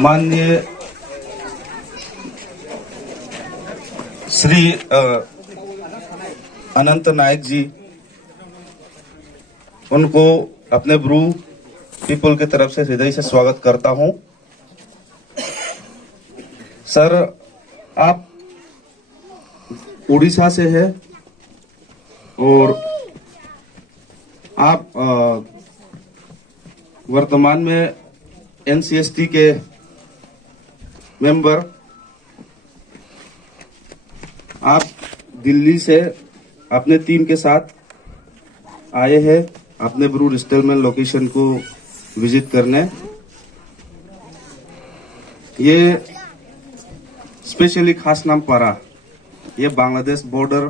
माननीय श्री अनंत नायक जी, उनको अपने ब्रू पीपल की तरफ से हृदय से स्वागत करता हूं। सर, आप उड़ीसा से हैं और आप वर्तमान में एनसीएसटी के मेंबर, आप दिल्ली से अपने टीम के साथ आए हैं अपने ब्रू रिसेटलमेंट लोकेशन को विजिट करने। ये स्पेशली खास नाम पारा, ये बांग्लादेश बॉर्डर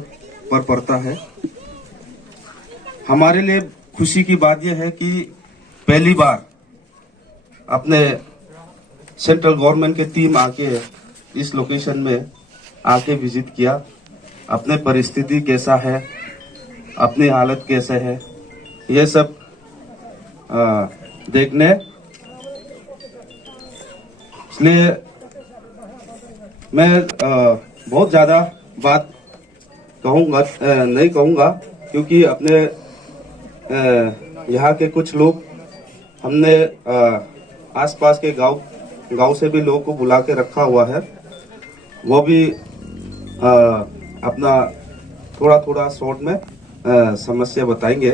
पर पड़ता है। हमारे लिए खुशी की बात यह है कि पहली बार अपने सेंट्रल गवर्नमेंट की टीम आके इस लोकेशन में आके विजिट किया। अपने परिस्थिति कैसा है, अपनी हालत कैसे है, ये सब देखने। इसलिए मैं बहुत ज्यादा बात नहीं कहूंगा, क्योंकि अपने यहाँ के कुछ लोग, हमने आसपास के गांव से भी लोगों को बुला के रखा हुआ है। वो भी अपना थोड़ा शॉर्ट में समस्या बताएंगे।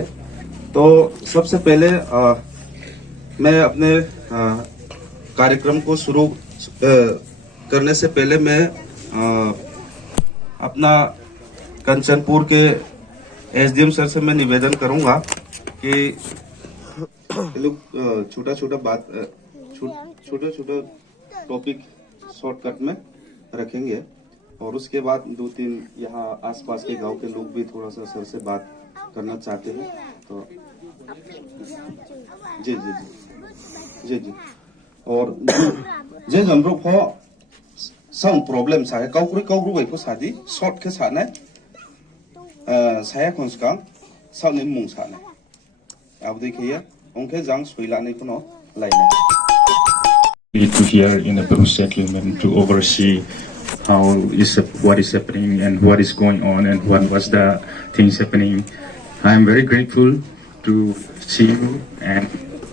तो सबसे पहले मैं अपने कार्यक्रम को शुरू करने से पहले मैं अपना कंचनपुर के एसडीएम सर से मैं निवेदन करूंगा कि लोग छोटा टॉपिक शॉर्टकट में रखेंगे और उसके बाद 2-3 यहाँ आसपास के गांव के लोग भी थोड़ा सा सर से बात करना चाहते हैं। तो जी जी जी जी जी और जे जमरो फो सम प्रॉब्लम सा है काउग्रु भाई को शादी शॉर्ट के साने साया खंसकां सावने मुंग साने अब देखिए उनके जंग सुइलाने को न लाइने to here in a Bruce settlement to oversee what is happening and what is going on and what was the things happening. I am very grateful to see you and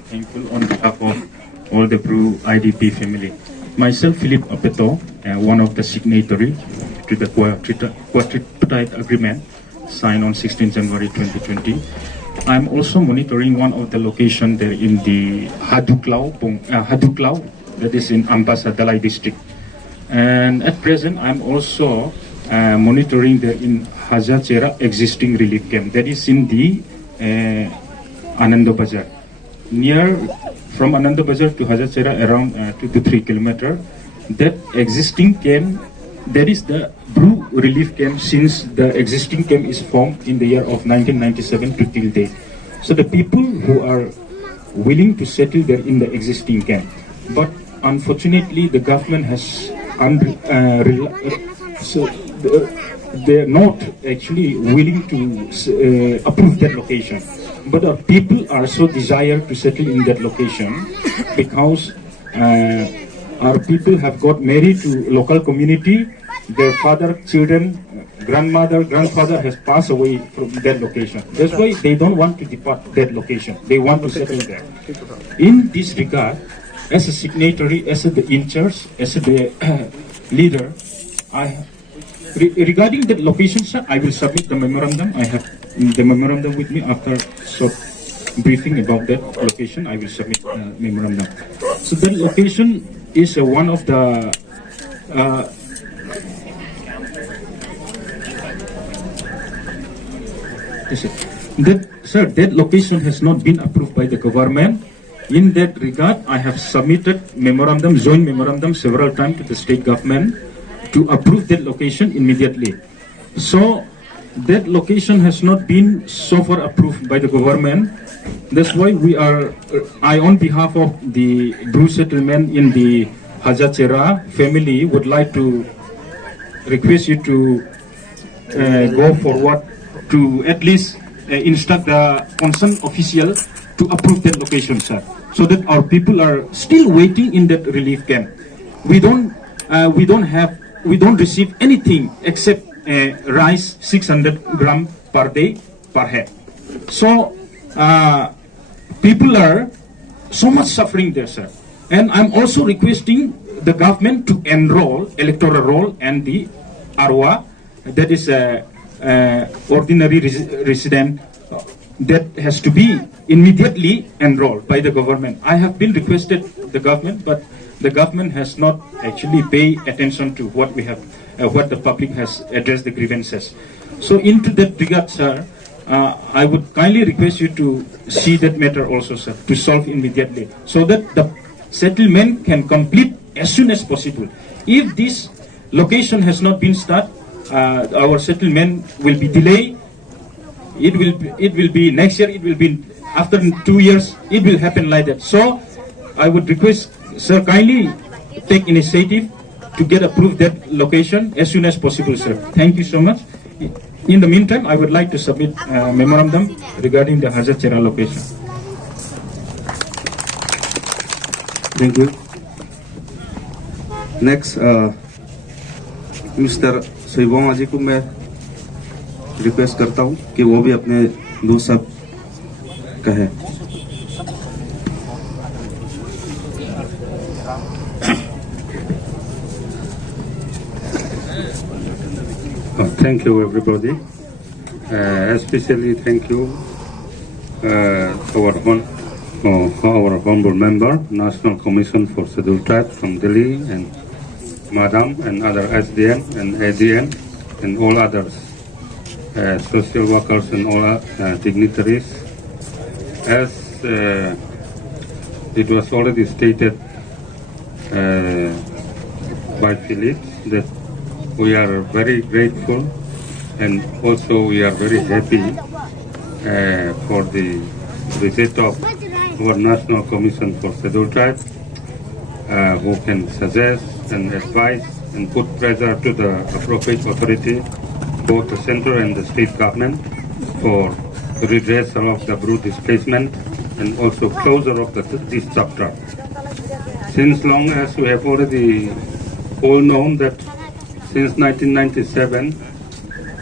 thankful on behalf of all the Bru IDP family. Myself, Philip Apeto, one of the signatory to the quadripartite agreement signed on 16 January 2020. I am also monitoring one of the locations there in the Haduklau, that is in Ambasa, Dalai district. And at present, I'm also monitoring the in Hajachera existing relief camp, that is in the Ananda Bazar. From Ananda Bazar to Hajachera around 2 to 3 kilometers. That existing camp, that is the Bru relief camp since the existing camp is formed in the year of 1997 to till date. So the people who are willing to settle there in the existing camp, but unfortunately the government has they're not actually willing to approve that location. But our people are so desire to settle in that location because our people have got married to local community. Their father, children, grandmother, grandfather has passed away from that location. That's why they don't want to depart that location. They want to settle there. In this regard, as a signatory, as the in charge, as the leader, regarding that location, sir, I will submit the memorandum. I have the memorandum with me. After short briefing about that location, I will submit memorandum. So that location is one of the that location has not been approved by the government. In that regard, I have submitted joint memorandum several times to the state government to approve that location immediately. So that location has not been so far approved by the government. That's why I on behalf of the Bru settlement in the Hajachera family would like to request you to go forward to at least instruct the concerned official to approve that location, sir. so that our people are still waiting in that relief camp. We don't receive anything except rice 600 gram per day per head. So people are so much suffering there, sir. And I'm also requesting the government to enroll electoral roll and the ARWA, that is ordinary resident, that has to be immediately enrolled by the government. I have been requested the government, but the government has not actually paid attention to what we have, what the public has addressed the grievances. So into that regard, sir, I would kindly request you to see that matter also, sir, to solve immediately, so that the settlement can complete as soon as possible. If this location has not been started, our settlement will be delayed. It will be next year. It will be after 2 years. It will happen like that. So I would request, sir, kindly take initiative to get approved that location as soon as possible, sir. Thank you so much. In the meantime, I would like to submit a memorandum regarding the Hazrat Chera location. Thank you. Next, mister Shivoma ji को मैं रिक्वेस्ट करता हूं कि वो भी अपने दो शब्द कहें. Thank you, everybody. Especially thank you our honorable member, National Commission for Scheduled Tribes from Delhi, and Madam and other SDM and ADM and all others, social workers and all dignitaries. As it was already stated by Philip, that we are very grateful and also we are very happy for the visit of our National Commission for Scheduled Tribes, who can suggest and advise and put pressure to the appropriate authority, both the central and the state government, for redressal of the brood displacement and also closure of this chapter. Since long as we have already all known that since 1997,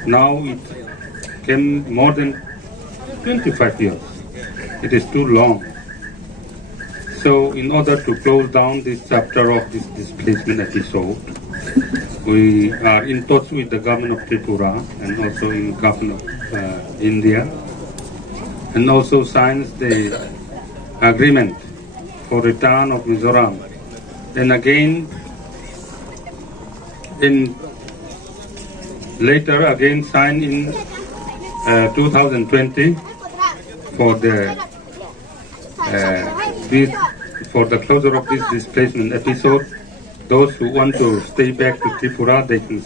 now it came more than 25 years. It is too long. So in order to close down this chapter of this displacement episode, we are in touch with the government of Tripura and also in government of India, and also signs the agreement for return of Mizoram. And again, later again signed in 2020 for the closure of this displacement episode. Those who want to stay back to Tripura, they can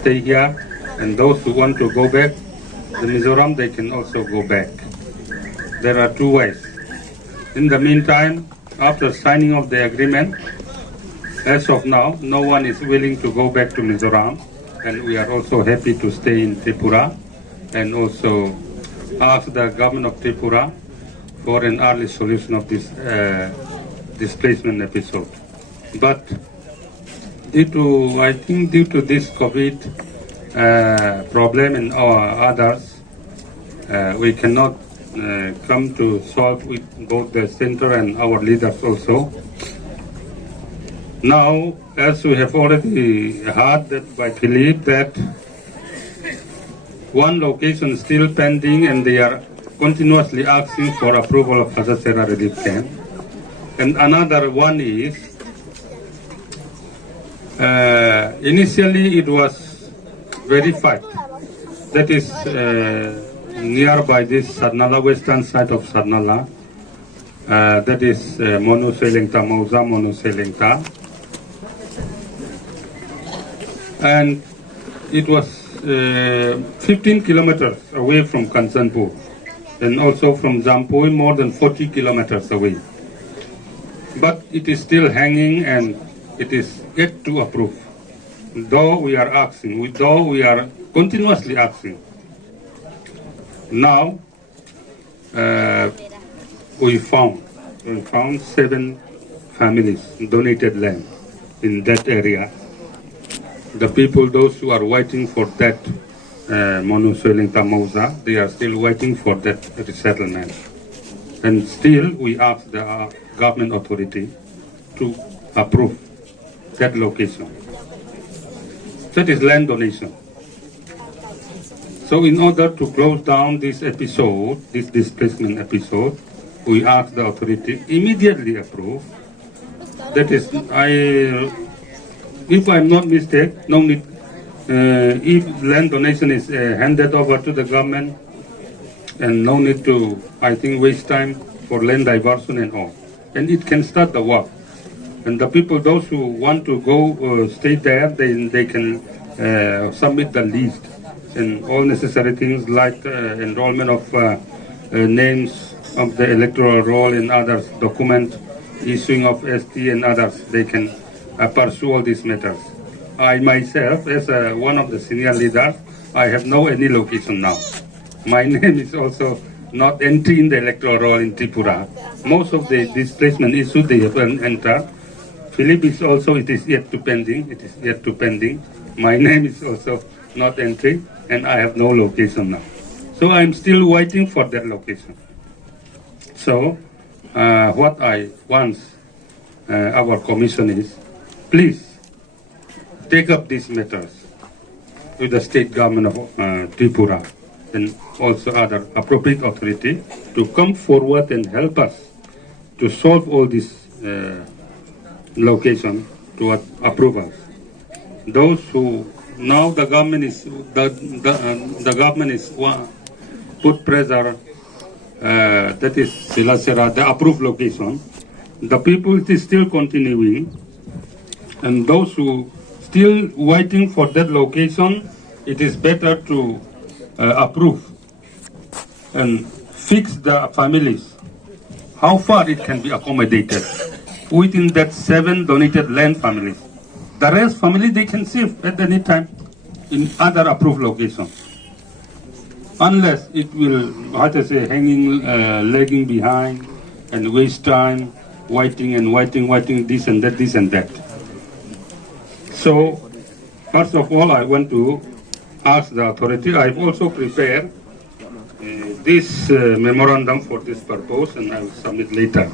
stay here, and those who want to go back to Mizoram, they can also go back. There are two ways. In the meantime, after signing of the agreement, as of now, no one is willing to go back to Mizoram, and we are also happy to stay in Tripura, and also ask the government of Tripura for an early solution of this displacement episode. But due to this COVID problem and others, we cannot come to solve with both the center and our leaders also. Now, as we have already heard that by Philip, that one location is still pending and they are continuously asking for approval of Hazrat Chera relief camp. And another one is, initially it was verified, that is nearby this Sarnala, western side of Sarnala, that is Monu Selengta, Mauza Monu Selengta. And it was 15 kilometers away from Kanchanpur, and also from Jampoi more than 40 kilometers away. But it is still hanging and it is yet to approve. Though we are asking, though we are continuously asking. Now, we found 7 families donated land in that area. The people, those who are waiting for that monosoiling Tamosa, they are still waiting for that resettlement. And still we ask the government authority to approve that location. That is land donation. So in order to close down this episode, this displacement episode, we ask the authority immediately approve. That is, if I'm not mistaken, no need, if land donation is handed over to the government, and no need to, I think, waste time for land diversion and all. And it can start the work. And the people, those who want to go stay there, they can submit the list and all necessary things like enrollment of names of the electoral roll and others, document, issuing of ST and others. They can pursue all these matters. I myself, as one of the senior leaders, I have no any location now. My name is also not entry in the electoral roll in Tripura. Most of the displacement issues they have entered. Philip is also, it is yet to pending. It is yet to pending. My name is also not entry, and I have no location now. So I'm still waiting for that location. So what I want our commission is, please take up these matters with the state government of Tripura and also other appropriate authority to come forward and help us to solve all these location to approvals. Those who now the government is the government is put pressure. That is Silasera, the approved location. The people is still continuing, and those who still waiting for that location, it is better to approve and fix the families. How far it can be accommodated within that 7 donated land families. The rest family they can shift at any time in other approved locations. Unless it will, how to say, hanging, lagging behind and waste time, waiting, this and that. So, first of all, I want to ask the authority. I've also prepared this memorandum for this purpose, and I will submit later.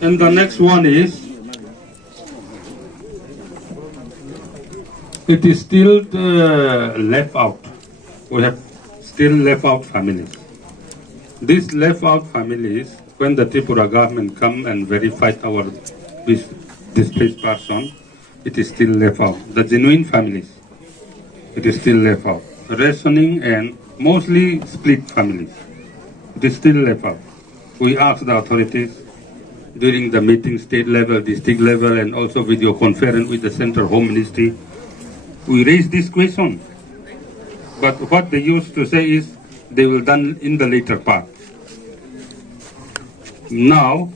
And the next one is, it is still left out. We have still left out families. These left out families, when the Tripura government come and verify our displaced person, it is still left out. The genuine families, it is still left out. Rationing and mostly split families, it is still left out. We ask the authorities during the meeting, state level, district level, and also video conference with the Central Home Ministry. We raise this question, but what they used to say is they will done in the later part. Now,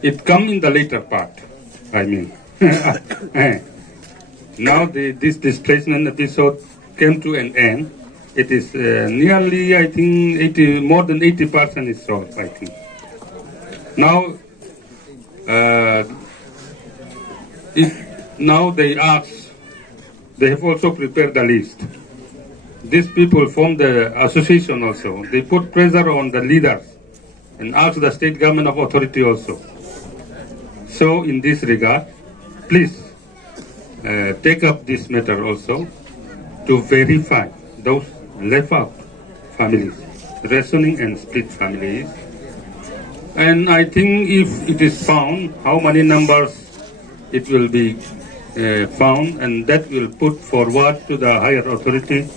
it come in the later part, I mean. Now this displacement episode came to an end. It is nearly, I think, more than 80% is solved, I think. Now, now they ask, they have also prepared the list. These people form the association also. They put pressure on the leaders and ask the state government of authority also. So in this regard, please take up this matter also to verify those left out families, rationing and split families. And I think if it is found, how many numbers it will be found, and that will put forward to the higher authority.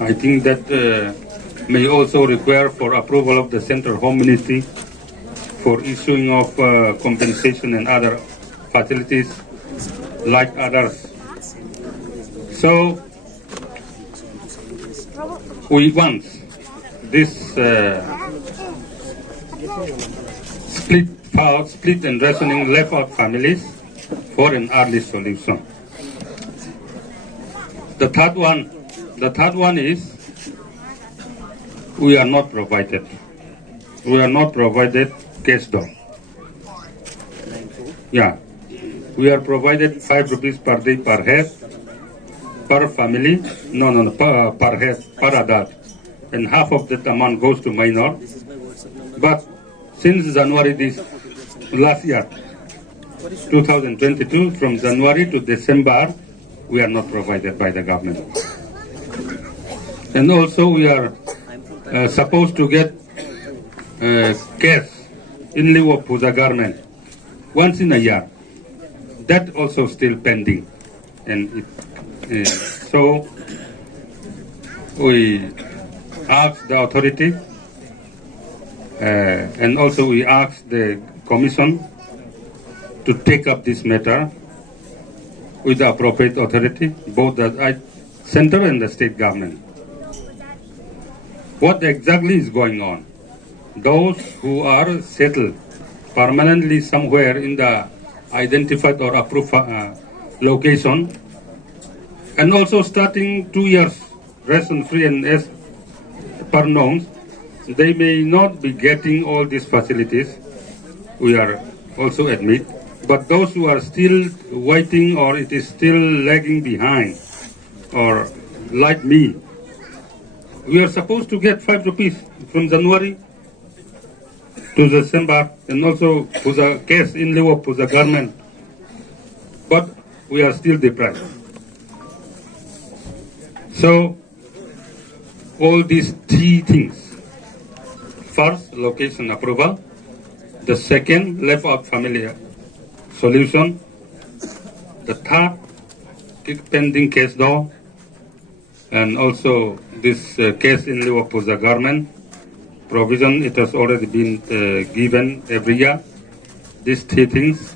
I think that may also require for approval of the Central Home Ministry for issuing of compensation and other facilities like others. So we want this split and rationing left out families for an early solution. The third one is we are not provided. We are not provided cash doll. Yeah, we are provided 5 rupees per day per head, per family. No, per head, per adult, and half of that amount goes to minor. But since January this last year, 2022, from January to December, we are not provided by the government. And also we are supposed to get cash in lieu of puja garment once in a year. That also still pending. And so we ask the authority and also we ask the commission to take up this matter with the appropriate authority, both the center and the state government. What exactly is going on? Those who are settled permanently somewhere in the identified or approved location, and also starting 2 years ration free and as per norms, they may not be getting all these facilities. We are also admit, but those who are still waiting or it is still lagging behind, or like me, we are supposed to get 5 rupees from January to December, and also puja cash in lieu of puja garment, but we are still deprived. So all these 3 things: first, location approval; the second, left out family solution; the third, pending case law, and also this case in lieu of puja garment provision. It has already been given every year. These 3 things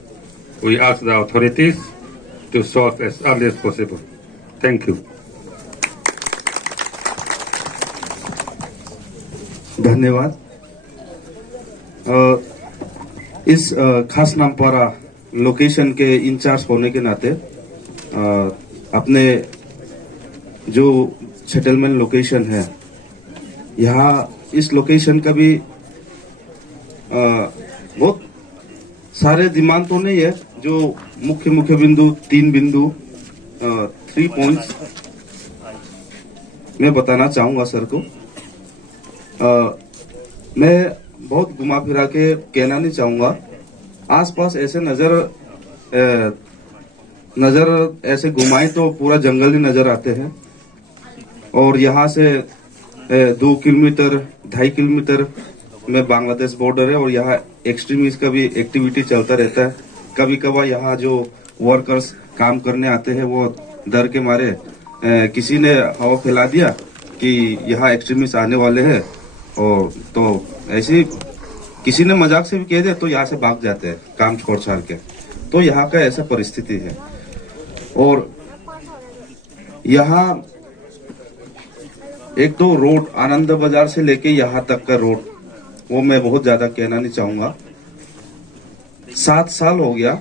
we ask the authorities to solve as early as possible. Thank you. धन्यवाद। इस खास नामपारा लोकेशन के इंचार्ज होने के नाते अपने जो सेटलमेंट लोकेशन है, यहाँ इस लोकेशन का भी बहुत सारे डिमांड तो नहीं है। जो मुख्य बिंदु 3 बिंदु 3 पॉइंट्स मैं बताना चाहूंगा सर को। मैं बहुत घुमा फिरा के कहना नहीं चाहूंगा। आसपास ऐसे नजर ऐसे घुमाए तो पूरा जंगल ही नजर आते हैं, और यहाँ से 2 किलोमीटर 2.5 किलोमीटर में बांग्लादेश बॉर्डर है, और यहाँ एक्सट्रीमिस्ट का भी एक्टिविटी चलता रहता है। कभी कभार यहाँ जो वर्कर्स काम करने आते हैं वो डर के मारे किसी ने हवा फैला दिया कि यहाँ एक्सट्रीमिस्ट आने वाले हैं, और तो ऐसे किसी ने मजाक से भी कह दिया तो यहाँ से भाग जाते हैं काम छोड़ छाड़ के। तो यहाँ का ऐसा परिस्थिति है। और यहाँ एक तो रोड आनंद बाजार से लेके यहाँ तक का रोड, वो मैं बहुत ज्यादा कहना नहीं चाहूंगा। 7 साल हो गया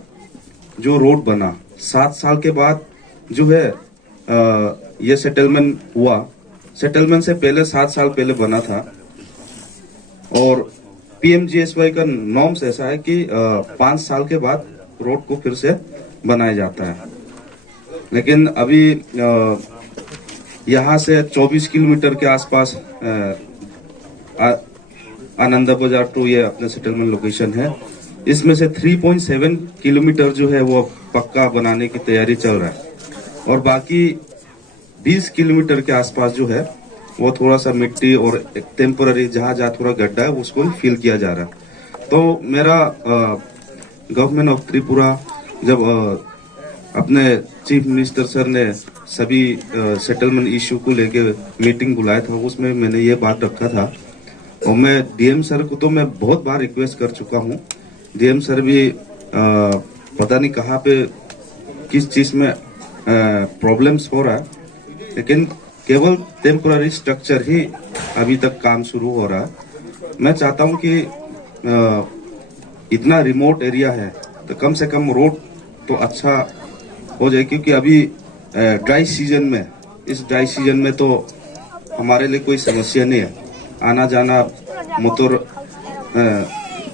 जो रोड बना। 7 साल के बाद जो है ये सेटलमेंट हुआ। सेटलमेंट से पहले 7 साल पहले बना था, और PMGSY का नॉर्म्स ऐसा है कि 5 साल के बाद रोड को फिर से बनाया जाता है। लेकिन अभी यहाँ से 24 किलोमीटर के आसपास आनंद बाजार टू ये अपने सेटलमेंट लोकेशन है। इसमें से 3.7 किलोमीटर जो है वो पक्का बनाने की तैयारी चल रहा है, और बाकी 20 किलोमीटर के आसपास जो है वो थोड़ा सा मिट्टी और एक टेम्पररी जहाँ थोड़ा गड्ढा है उसको फिल किया जा रहा है। तो मेरा गवर्नमेंट ऑफ त्रिपुरा जब अपने चीफ मिनिस्टर सर ने सभी सेटलमेंट इश्यू को लेके मीटिंग बुलाया था, उसमें मैंने ये बात रखा था। और मैं DM सर को तो मैं बहुत बार रिक्वेस्ट कर चुका हूँ। DM सर भी पता नहीं कहाँ पे किस चीज में प्रॉब्लम्स हो रहा है, लेकिन केवल टेम्पररी स्ट्रक्चर ही अभी तक काम शुरू हो रहा है। मैं चाहता हूं कि इतना रिमोट एरिया है तो कम से कम रोड तो अच्छा हो जाए, क्योंकि अभी ड्राई सीजन में, इस ड्राई सीजन में तो हमारे लिए कोई समस्या नहीं है। आना जाना मोटर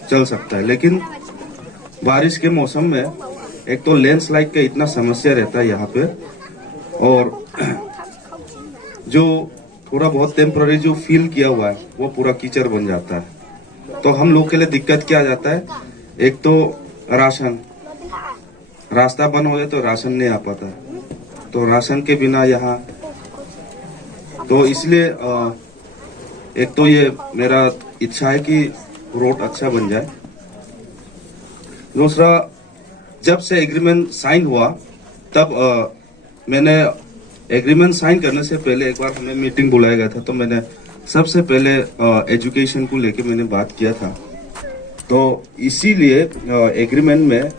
चल सकता है। लेकिन बारिश के मौसम में एक तो लैंडस्लाइड का इतना समस्या रहता है यहाँ पे, और जो थोड़ा बहुत टेम्पररी जो फील किया हुआ है वो पूरा कीचड़ बन जाता है। तो हम लोग के लिए दिक्कत क्या आ जाता है, एक तो राशन, रास्ता बंद हो जाए तो राशन नहीं आ पाता, तो राशन के बिना यहाँ, तो इसलिए एक तो ये मेरा इच्छा है कि रोड अच्छा बन जाए। दूसरा, जब से एग्रीमेंट साइन हुआ तब मैंने एग्रीमेंट साइन करने से पहले एक बार हमें मीटिंग बुलाया गया था, तो मैंने सबसे पहले एजुकेशन को लेके मैंने बात किया था। तो इसीलिए एग्रीमेंट में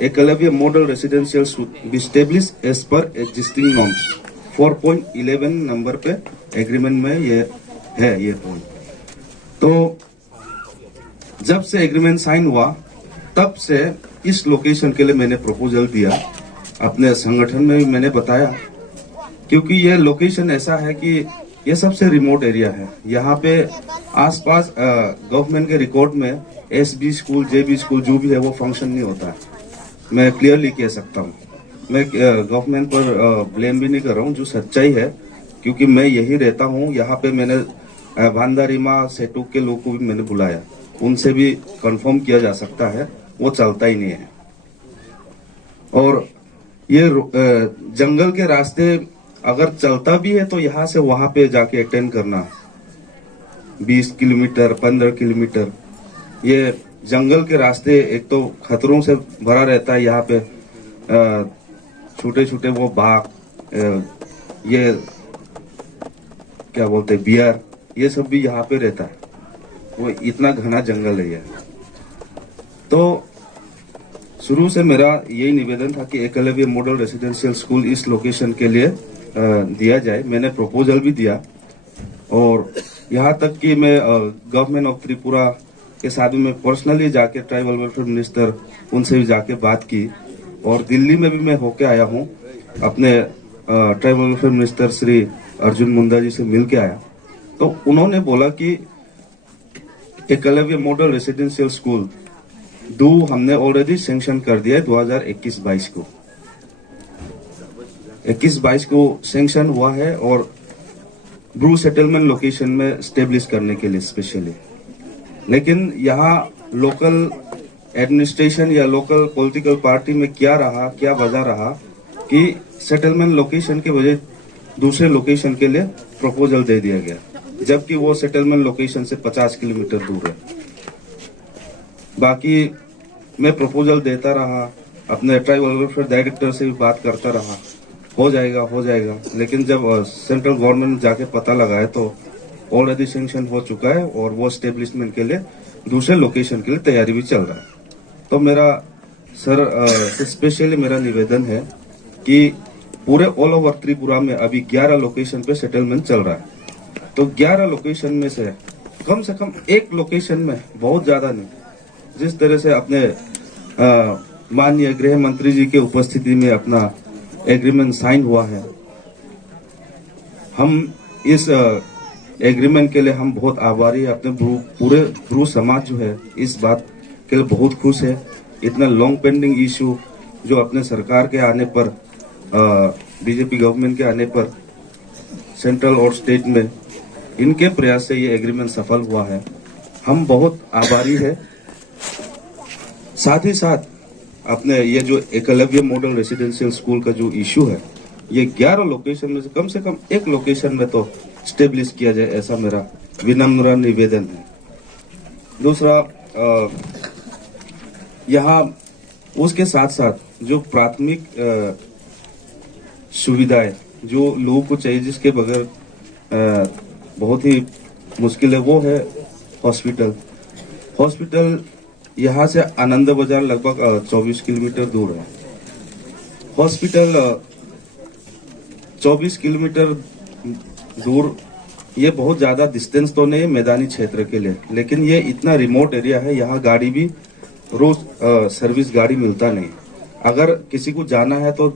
Eklavya model residential should be established as per existing norms 4.11 number पे एग्रीमेंट में ये है ये पॉइंट। तो जब से एग्रीमेंट साइन हुआ तब से इस लोकेशन के लिए मैंने प्रपोजल दिया, अपने संगठन में भी मैंने बताया, क्योंकि ये लोकेशन ऐसा है कि ये सबसे रिमोट एरिया है। यहाँ पे आसपास गवर्नमेंट के रिकॉर्ड में एसबी स्कूल, जेबी स्कूल जो भी है वो फंक्शन नहीं होता है। मैं क्लियरली कह सकता हूँ, मैं गवर्नमेंट पर ब्लेम भी नहीं कर रहा हूँ, जो सच्चाई है, क्योंकि मैं यही रहता हूँ। यहाँ पे मैंने भांडारीमा सेटुक के लोग को भी मैंने बुलाया, उनसे भी कंफर्म किया जा सकता है, वो चलता ही नहीं है। और ये जंगल के रास्ते अगर चलता भी है तो यहाँ से वहां पे जाके अटेंड करना 20 किलोमीटर 15 किलोमीटर, ये जंगल के रास्ते एक तो खतरों से भरा रहता है। यहाँ पे छोटे छोटे वो बाघ, ये क्या बोलते हैं, बियर, ये सब भी यहाँ पे रहता है। वो इतना घना जंगल है ये। तो शुरू से मेरा यही निवेदन था कि एकलव्य मॉडल रेसिडेंशियल स्कूल इस लोकेशन के लिए दिया जाए। मैंने प्रपोजल भी दिया, और यहाँ तक कि मैं गवर्नमेंट ऑफ त्रिपुरा के साथ में पर्सनली जाके ट्राइबल वेलफेयर मिनिस्टर, उनसे भी जाके बात की, और दिल्ली में भी मैं होके आया हूँ, अपने tribal welfare minister Shri Arjun Munda ji से मिल के आया। तो उन्होंने बोला कि एकलव्य मॉडल रेसिडेंशियल स्कूल हमने ऑलरेडी सैंक्शन कर दिया है 2021-22 को, 21-22 को सैंक्शन हुआ है, और ब्रू सेटलमेंट लोकेशन में स्टेब्लिश करने के लिए स्पेशली। लेकिन यहाँ लोकल एडमिनिस्ट्रेशन या लोकल पॉलिटिकल पार्टी में क्या वजह रहा कि सेटलमेंट लोकेशन के वजह दूसरे लोकेशन के लिए प्रपोजल दे दिया गया, जबकि वो सेटलमेंट लोकेशन से 50 किलोमीटर दूर है। बाकी मैं प्रपोजल देता रहा, अपने ट्राइबल वेलफेयर डायरेक्टर से भी बात करता रहा, हो जाएगा, लेकिन जब सेंट्रल गवर्नमेंट जाके पता लगाए तो ऑलरेडी सैंक्शन हो चुका है, और वो स्टेब्लिशमेंट के लिए दूसरे लोकेशन के लिए तैयारी भी चल रहा है। तो मेरा सर स्पेशली मेरा निवेदन है कि पूरे ऑल ओवर त्रिपुरा में अभी 11 लोकेशन पे सेटलमेंट चल रहा है, तो 11 लोकेशन में से कम एक लोकेशन में, बहुत ज्यादा नहीं, जिस तरह से अपने माननीय गृह मंत्री जी के उपस्थिति में अपना एग्रीमेंट साइन हुआ है, हम इस एग्रीमेंट के लिए हम बहुत आभारी है। अपने पूरे ब्रू समाज जो है इस बात के लिए बहुत खुश है। इतना लॉन्ग पेंडिंग इश्यू जो अपने सरकार के आने पर, बीजेपी गवर्नमेंट के आने पर सेंट्रल और स्टेट में इनके प्रयास से ये एग्रीमेंट सफल हुआ है, हम बहुत आभारी है। साथ ही साथ अपने ये जो एकलव्य मॉडल रेसिडेंशियल स्कूल का जो इश्यू है, ये 11 लोकेशन में से कम एक लोकेशन में तो स्टेब्लिश किया जाए, ऐसा मेरा विनम्र निवेदन है। दूसरा, यहाँ उसके साथ साथ जो प्राथमिक सुविधाएं जो लोगों को चाहिए, जिसके बगैर बहुत ही मुश्किल है, वो है हॉस्पिटल। यहाँ से आनंद बाजार लगभग 24 किलोमीटर दूर है। हॉस्पिटल 24 किलोमीटर दूर, ये बहुत ज्यादा डिस्टेंस तो नहीं है मैदानी क्षेत्र के लिए, लेकिन ये इतना रिमोट एरिया है, यहाँ गाड़ी भी रोज सर्विस गाड़ी मिलता नहीं। अगर किसी को जाना है तो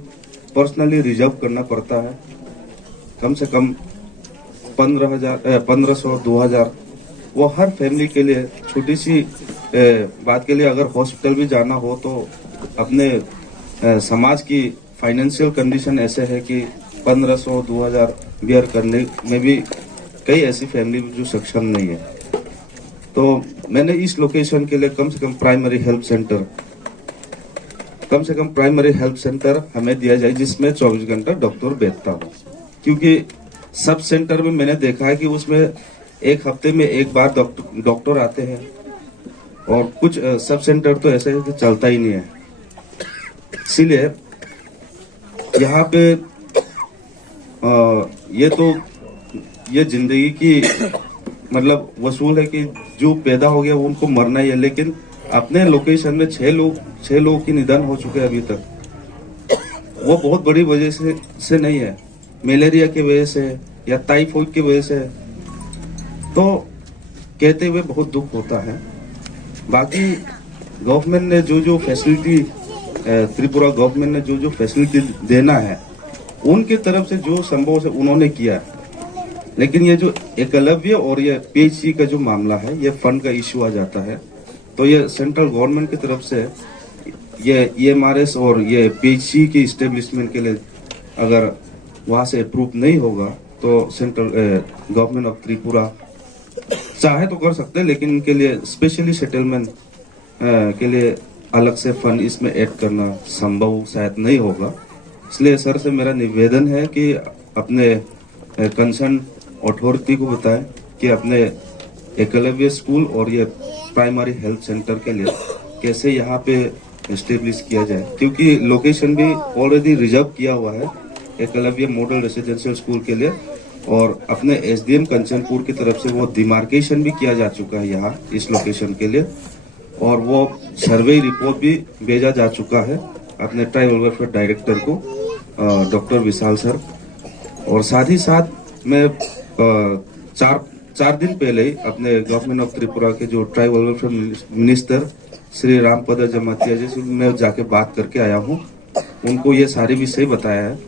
पर्सनली रिजर्व करना पड़ता है, कम से कम 1500-2000 वो हर फैमिली के लिए छोटी सी बात के लिए अगर हॉस्पिटल भी जाना हो तो अपने समाज की फाइनेंशियल कंडीशन ऐसे है कि 1500-2000 बियर करने में भी कई ऐसी फैमिली जो सक्षम नहीं है। तो मैंने इस लोकेशन के लिए कम से कम प्राइमरी हेल्थ सेंटर हमें दिया जाए जिसमें 24 घंटा डॉक्टर बैठता हो, क्योंकि सब सेंटर में मैंने देखा है कि उसमें एक हफ्ते में एक बार डॉक्टर आते हैं और कुछ सब सेंटर तो ऐसे है कि चलता ही नहीं है। इसीलिए यहाँ पे ये जिंदगी की मतलब वसूल है कि जो पैदा हो गया वो उनको मरना ही है, लेकिन अपने लोकेशन में 6 लोगों की निधन हो चुके हैं अभी तक। वो बहुत बड़ी वजह से नहीं है, मलेरिया की वजह से या टाइफाइड की वजह से, तो कहते हुए बहुत दुख होता है। बाकी गवर्नमेंट ने जो फैसिलिटी त्रिपुरा गवर्नमेंट ने जो फैसिलिटी देना है उनके तरफ से जो संभव है उन्होंने किया, लेकिन ये जो एकलव्य और ये पीएचसी का जो मामला है ये फंड का इश्यू आ जाता है, तो ये सेंट्रल गवर्नमेंट की तरफ से ये EMRS और ये पीएचसी की इस्टेब्लिशमेंट के लिए अगर वहां से अप्रूव नहीं होगा तो सेंट्रल गवर्नमेंट ऑफ त्रिपुरा चाहे तो कर सकते हैं, लेकिन इनके लिए स्पेशली सेटलमेंट के लिए अलग से फंड इसमें ऐड करना संभव शायद नहीं होगा। इसलिए सर से मेरा निवेदन है कि अपने कंसर्न अथॉरिटी को बताएं कि अपने एकलव्य स्कूल और ये प्राइमरी हेल्थ सेंटर के लिए कैसे यहाँ पे एस्टेब्लिश किया जाए, क्योंकि लोकेशन भी ऑलरेडी रिजर्व किया हुआ है एकलव्य मॉडल रेसिडेंशियल स्कूल के लिए, और अपने SDM कंचनपुर की तरफ से वो डिमार्केशन भी किया जा चुका है यहाँ इस लोकेशन के लिए, और वो सर्वे रिपोर्ट भी भेजा जा चुका है अपने ट्राइबल वेलफेयर डायरेक्टर को डॉक्टर विशाल सर। और साथ ही साथ मैं चार दिन पहले ही अपने गवर्नमेंट ऑफ त्रिपुरा के जो tribal welfare minister Shri Rampada Jamatia ji से मैं जाके बात करके आया हूँ, उनको ये सारे विषय बताया है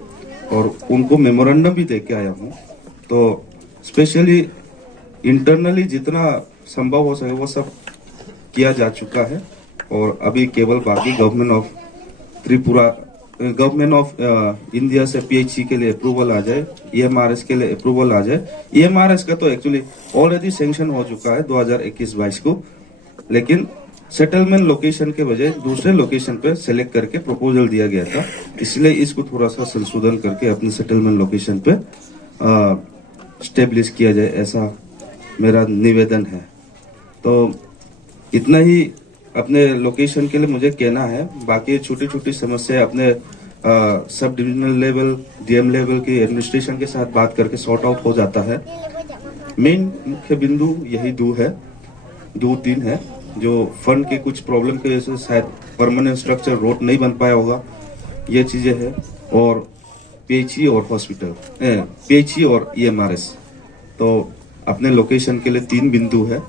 और उनको मेमोरेंडम भी दे के आया हूँ। तो स्पेशली इंटरनली जितना संभव हो सके वो सब किया जा चुका है, और अभी केवल बाकी गवर्नमेंट ऑफ इंडिया से पीएचसी के लिए अप्रूवल आ जाए, EMRS के लिए अप्रूवल आ जाए। EMRS का तो एक्चुअली ऑलरेडी सैंक्शन हो चुका है 2021-22 को, लेकिन सेटलमेंट लोकेशन के बजाय दूसरे लोकेशन पे सेलेक्ट करके प्रपोजल दिया गया था, इसलिए इसको थोड़ा सा संशोधन करके अपने सेटलमेंट लोकेशन पे स्टेब्लिश किया जाए, ऐसा मेरा निवेदन है। तो इतना ही अपने लोकेशन के लिए मुझे कहना है। बाकी छोटी छोटी समस्या अपने sub divisional level DM level की एडमिनिस्ट्रेशन के साथ बात करके सॉर्ट आउट हो जाता है। मेन मुख्य बिंदु यही 2-3 है जो फंड के कुछ प्रॉब्लम की वजह से शायद परमानेंट स्ट्रक्चर रोड नहीं बन पाया होगा, ये चीजें है, और पीएचई और हॉस्पिटल पीएचई और EMRS। तो अपने लोकेशन के लिए 3 बिंदु है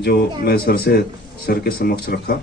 जो मैं सर के समक्ष रखा।